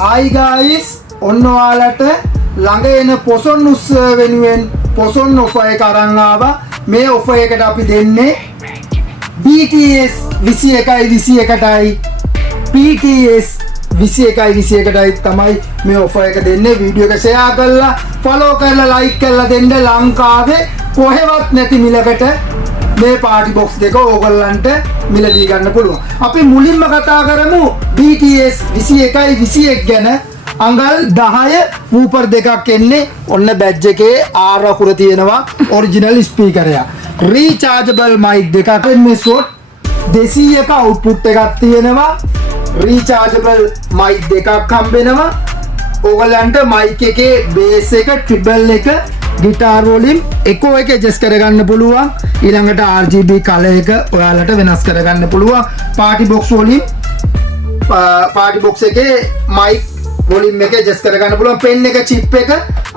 Hi guys, ඔන්න ඔයාලට ළඟ එන පොසොන් උත්සව වෙනුවෙන් පොසොන් ඔෆර් එක අරන් ආවා. මේ ඔෆර් එකට අපි දෙන්නේ BTS 21යි PTS 21යි තමයි මේ ඔෆර් එක දෙන්නේ. වීඩියෝ එක ෂෙයා කරලා ෆලෝ කරලා ලයික් කරලා දෙන්න. ලංකාවේ කොහෙවත් නැති මිලකට මේ පාටි බොක්ස් දෙක ඕගොල්ලන්ට මිලදී ගන්න පුළුවන්. අපි මුලින්ම කතා කරමු BTS 21 ගැන. අඟල් 10 වූපර් දෙකක් එන්නේ. ඔන්න බැජ් එකේ R අකුර තියෙනවා. ඔරිජිනල් ස්පීකර් එක. රීචාර්ජබල් මයික් දෙකක් මේ ෂොට් 200ක අවුට්පුට් එකක් තියෙනවා. රීචාර්ජබල් මයික් දෙකක් හම්බෙනවා. ඕගොල්ලන්ට මයික් එකේ බේස් එක ට්‍රිබල් එක ගිටාර් වලින් එකෝ එක ඇඩ්ජස්ට් කරගන්න පුළුවන්. ඊළඟට RGB කලර් එක ඔයාලට වෙනස් කරගන්න පුළුවන්. පාටි බොක්ස් වලින් පාටි බොක්ස් එකේ මයික් වොලියම් එක ඇඩ්ජස්ට් කරගන්න පුළුවන්. පෙන් එක චිප් එක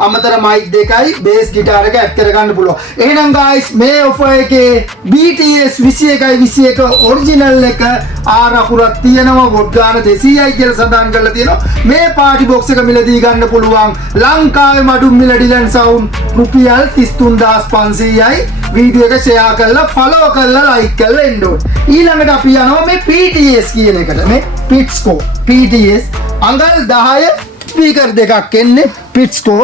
අමතර මයික් දෙකයි බේස් ගිටාර එක ඇඩ් කරගන්න පුළුවන්. එහෙනම් guys මේ ඔෆර් එකේ BTS 21 ඔරිජිනල් එක R අකුරක් තියෙනවා. වොට් ගාන 200යි කියලා සඳහන් කරලා තියෙනවා. මේ පාටි බොක්ස් එක මිලදී ගන්න පුළුවන් ලංකාවේ මඩුම් මිල ඩිලන් සවුන්ඩ් රුපියල් 33500යි. වීඩියෝ එක ෂෙයා කරලා ෆලෝ කරලා ලයික් කරලා එන්න ඕනේ. ඊළඟට අපි යනවා මේ PTS කියන එකට. මේ Pitsco PTS අඟල් 10 ස්පීකර් දෙකක් එන්නේ. Pitsco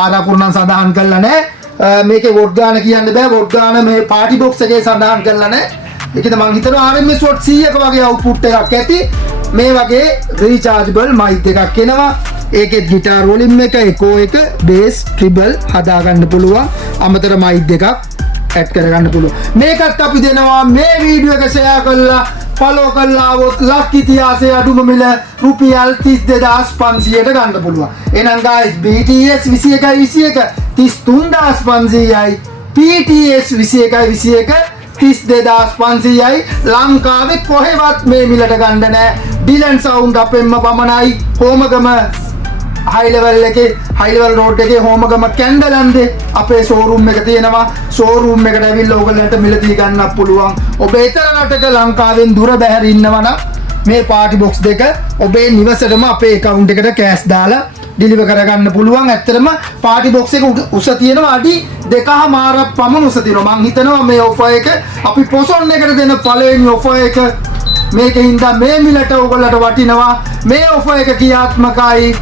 ආරකුණන් සඳහන් කරලා නැහැ. මේකේ වොට් ගාන කියන්න බෑ. වොට් ගාන මේ පාටි බොක්ස් එකේ සඳහන් කරලා නැහැ. ඒකද මම හිතනවා RMS වොට් 100ක වගේ අවුට්පුට් එකක් ඇති. මේ වගේ රීචාර්ජබල් මයික් දෙකක් එනවා. ඒකෙත් ගිටාර් වොලියම් එක එකෝ එක බේස් ට්‍රිබල් හදා ගන්න පුළුවන්. අමතර මයික් දෙකක් ඇඩ් කරගන්න පුළුවන්. මේකත් අපි දෙනවා. මේ වීඩියෝ එක ෂෙයා කරලා ෆලෝ කරලා આવොත් ලක් ඉතිහාසයේ අඩුම මිල රුපියල් 32500ට ගන්න පුළුවන්. එහෙනම් guys BTS 21 33500යි PTS 21 32500යි. ලංකාවේ කොහෙවත් මේ මිලට ගන්න නැහැ. ඩිලන් සවුන්ඩ් අපෙන්ම පමණයි. හෝමගම හයි ලෙවල් එකේ හයි ලෙවල් රෝඩ් එකේ හෝමගම කැන්ඩලන්දේ අපේ ෂෝරූම් එක තියෙනවා. ෂෝරූම් එකට ඇවිල්ලා ඕගොල්ලන්ට මිලදී ගන්නත් පුළුවන්. ඔබ ඊතර රටක ලංකාවෙන් දුර බැහැර ඉන්නවා නම් මේ පාටි බොක්ස් දෙක ඔබේ නිවසේම අපේ account එකට කෑෂ් දාලා ඩිලිවර් කරගන්න පුළුවන්. ඇත්තටම පාටි බොක්ස් එක උස තියෙනවා අඩි 2.5 පමණ උස තියෙනවා. මං හිතනවා මේ ඔෆර් එක අපි පොසොන් එකට දෙන පළවෙනි ඔෆර් එක මේකින්ද මේ මිලට ඕගොල්ලන්ට වටිනවා. මේ ඔෆර් එක ක්‍රියාත්මකයි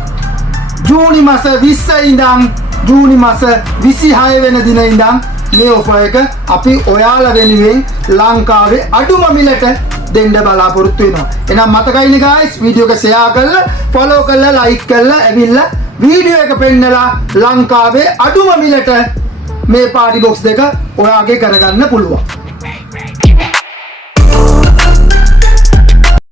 ජූනි මාස 20 ඉඳන් ජූනි මාස 26 වෙනි දින ඉඳන් මේ ඔෆර් එක අපි ඔයාලා වෙනුවෙන් ලංකාවේ අඩුම මිලට දෙන්න බලාපොරොත්තු වෙනවා. එහෙනම් මතකයිනේ guys වීඩියෝ එක ෂෙයා කරලා ෆලෝ කරලා ලයික් කරලා ඇවිල්ලා වීඩියෝ එක පෙන්නලා ලංකාවේ අඩුම මිලට මේ පාටි බොක්ස් දෙක ඔයාගේ කරගන්න පුළුවන්.